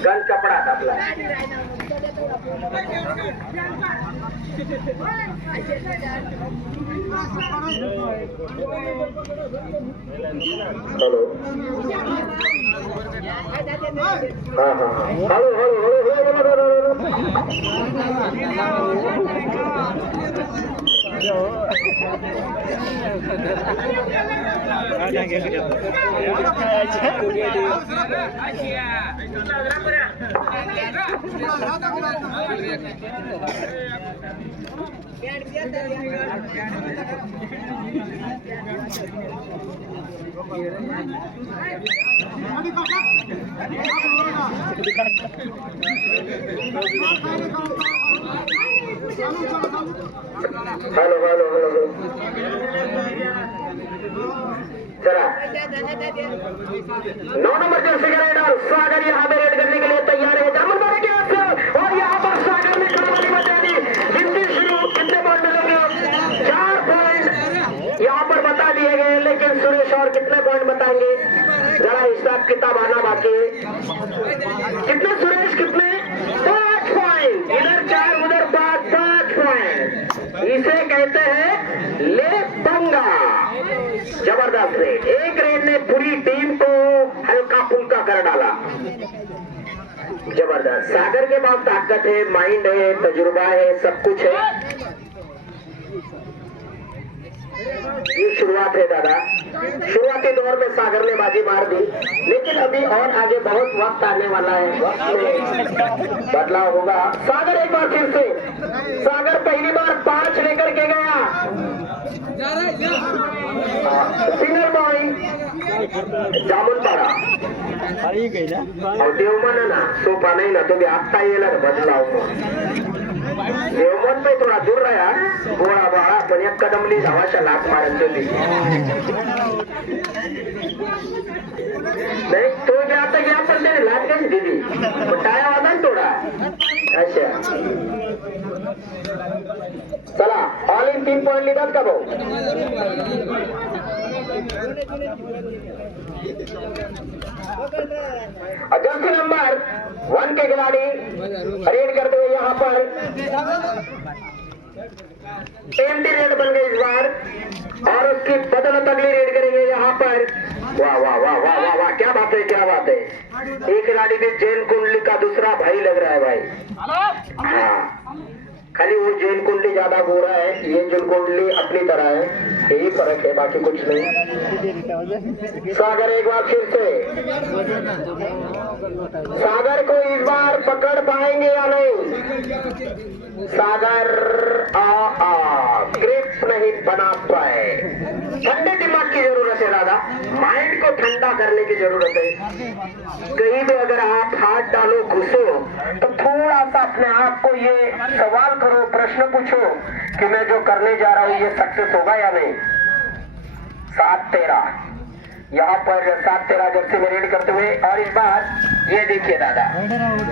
Gun कपडात आपला hello हा हा हळू हळू हळू हॅलो हॅलो हॅलो चला 9 नंबर जर्सी का राइडर सागर यहाँ पे रेड करने के लिए तैयार है और यहाँ पर सागर ने कमाल मचा दी। गिनती शुरू, कितने पॉइंट मिलेंगे? 4 पॉइंट यहाँ पर बता दिए गए, लेकिन सुरेश और कितने पॉइंट बताएंगे? जरा हिसाब किताब आना बाकी है। कितने सुरेश, कितने? 5 पॉइंट, इधर 4 उधर 5 पॉइंट। इसे कहते हैं ले पंगा। जबरदस्त रेड, एक रेड ने पूरी टीम को हल्का फुल्का कर डाला। जबरदस्त, सागर के पास ताकत है, माइंड है, तजुर्बा है, सब कुछ है। ये शुरुआत है दादा, शुरुआती दौर में सागर ने बाजी मार दी, लेकिन अभी और आगे बहुत वक्त आने वाला है, वक्त में बदलाव होगा। सागर एक बार फिर से, सागर पहली बार 5 लेकर के गया। सिंगल पॉइंट जामुनपाडा देवमन ना सोपा नहीं ना, तुम्ही आत्ता येला बदलाव देवमन पे थोडा दूर रहा गोळा बाळा, पण एक कदमली धावाच्या लाभ मारत होती नाही तो गया तर गया, पण त्याने लाभ कशी दिली, टाळ्या वाजा थोडा अच्छा। चला ऑल इन 3 पॉइंट लिहितात का भाऊ? जर्सी नंबर 1 के खिलाड़ी रेड करते हुए यहाँ पर एमटी रेड बन गई इस बार, और उसकी बदौलत अगली रेड करेंगे यहाँ पर। वाह वाह वाह वाह वाह वाह, क्या बात है, क्या बात है। एक खिलाड़ी भी जैन कुंडली का दूसरा भाई लग रहा है भाई। हाँ, खाली वो जैन कुंडली ज्यादा गोरा है, ये जैन कुंडली अपनी तरह है, यही फर्क है, बाकी कुछ नहीं। सागर एक बार फिर से, सागर को इस बार पकड़ पाएंगे या नहीं? सागर ग्रिप नहीं बना पाए। ठंडे दिमाग की जरूरत है दादा, माइंड को ठंडा करने की जरूरत है। कहीं भी अगर आप हाथ डालो, घुसो, तो थोड़ा सा अपने आप को ये सवाल करो, प्रश्न पूछो कि मैं जो करने जा रहा हूँ ये सक्सेस होगा या नहीं। 7-13 यहाँ पर 7-13 जर्सी में रेड करते हुए, और इस बार ये देखिए दादा,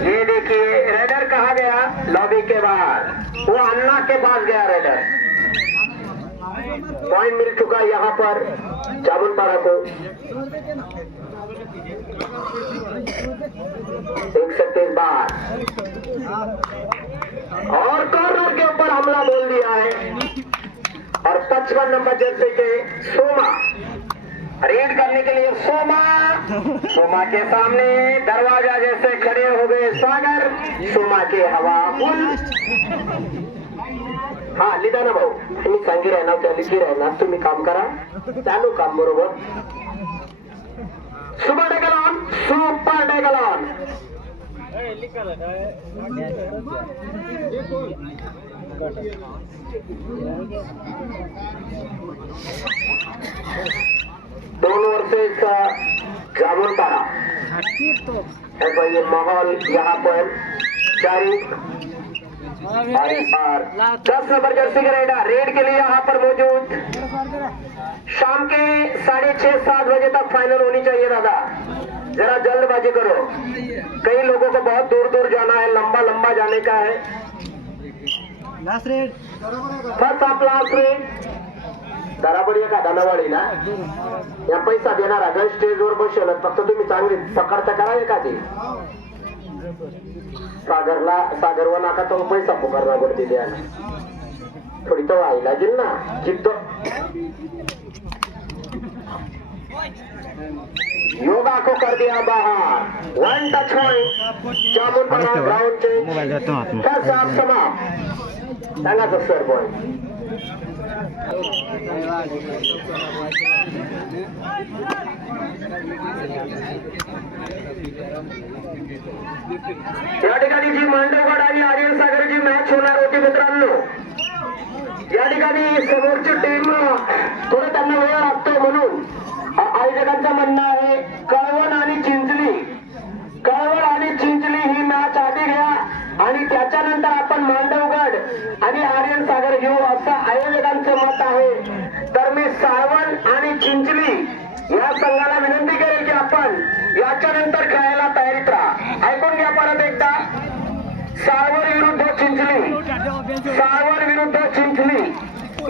ये देखिए रेडर कहाँ गया? लॉबी के बाहर, वो अन्ना के पास गया रेडर। पॉइंट मिल चुका यहाँ पर जामुनपाड़ा को। देख सकते इस बार, और कॉर्नर के ऊपर हमला बोल दिया है, और 55 नंबर जर्सी के सोमा रेड करने के लिए सोमा के सामने दरवाजा जैसे खड़े हो गए सागर। सोमा के हवा फुल। हा लिदा ना भाऊ, तुम्ही सांगी राहणार, त्या लिखी राहणार, तुम्ही काम करा, चालू काम बरोबर। सुपर डेगलॉन, सुपर डेगलॉन। दोन वर्सेस जामुनपाड़ा। ऐसा ये माहौल यहाँ पर जारी। और इस बार 10 नंबर जर्सी का रेडर रेड के लिए यहाँ पर मौजूद। शाम के 6:30-7 बजे तक फाइनल होनी चाहिए दादा, जरा जल्दबाजी करो, कई लोगों को बहुत दूर दूर जाना है, लंबा लंबा जाने का है। लास्ट रेड फर्स्ट आप लास्ट रेड बराबर का धनवाडी ना या पैसा देणार स्टेजवर बसवलं, फक्त तुम्ही चांगली पकडता करा एखादी सागरवा नाका तो पैसा पुकारना पडते द्या थोडी तो आई लागेल ना जिद्द योगा को कर दिया बाहर 1 टच पॉइंट जामुन बना ग्राउंड चेंज का साफ समाप्त सांगायचं सर पॉइंट या ठिकाणी जी मांडवगड आणि आर्यन सागरची मॅच होणार होती मित्रांनो या ठिकाणी समोरची टीम थोडं त्यांना वेळ लागतो म्हणून आयोजकांचं म्हणणं आहे कळवण आणि चिंचली ही मॅच आधी घ्या आणि त्याच्यानंतर आपण मांडवगड आणि आर्यन सागर घेऊ असं आयोजकांचं मत आहे तर मी साळवण आणि चिंचली या संघाला विनंती करेल की आपण याच्यानंतर खेळायला तयारीत राहा ऐकून घ्या परत एकदा साळवण विरुद्ध चिंचली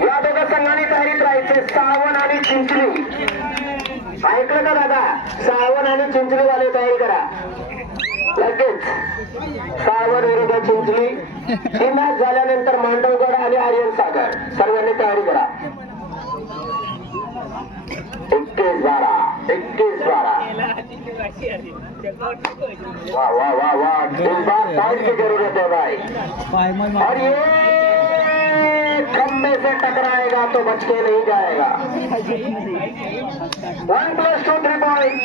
या दोघं संघांनी तयारीत राहायचे साळवण आणि चिंचली ऐकलं का दादा साळवण आणि चिंचली वाले तयारी करा लगेच साळवण विरुद्ध चिंचली ही मॅच झाल्यानंतर मांडवगड आणि आर्यन सागर सर्वांनी तयारी करा 21-12 वाह इस बार पॉइंट की जरूरत है भाई और ये खंबे से टकराएगा तो बच के नहीं जाएगा 1+2 3 पॉइंट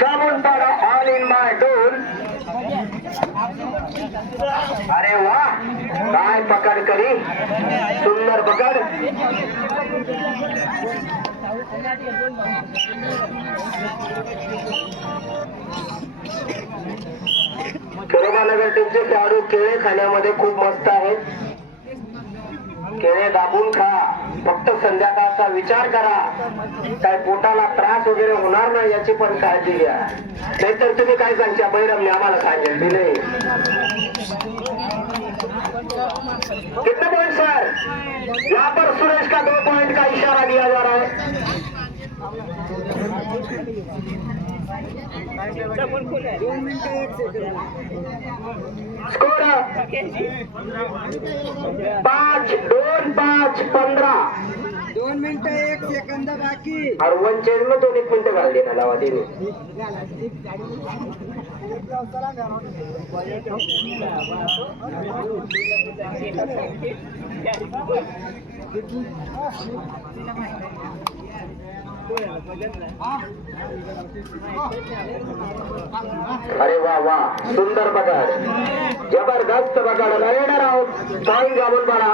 जामुनपाड़ा ऑल इन बाय डोल अरे वाह काय पकड़ करी सुंदर पकड़ नगर टीमचे खेळाडू केळे खाण्यामध्ये खूप मस्त आहेत केळे दाबून खा फक्त संध्याकाळचा विचार करा काय पोटाला त्रास वगैरे होणार नाही याची पण काळजी घ्या नाहीतर तुम्ही काय सांगता बैरमने आम्हाला सांगेल ती नाही कितने पॉइंट सर यहाँ पर सुरेश का 2 पॉइंट का इशारा दिया जा रहा है स्कोर 5-2-5-15 2 मिनिटं 1 सेकंद बाकी और 1 चेंज में 2 मिनिटं घाल देना लावा देने अरे वाह सुंदर पकड़ जबरदस्त पकड़ राइडर आउट पॉइंट जामुनपाड़ा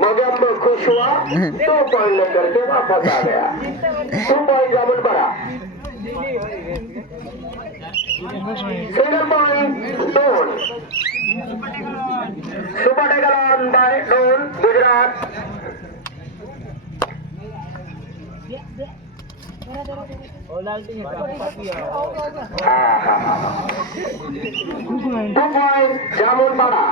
मगम खुश हुआ 2 पॉइंट लेकर के वापस आ गया 2 पॉइंट जामुनपाड़ा सिंगल पॉइंट डोन सुपर टेकल ऑन बाय डोन गुजरात जामुनपाड़ा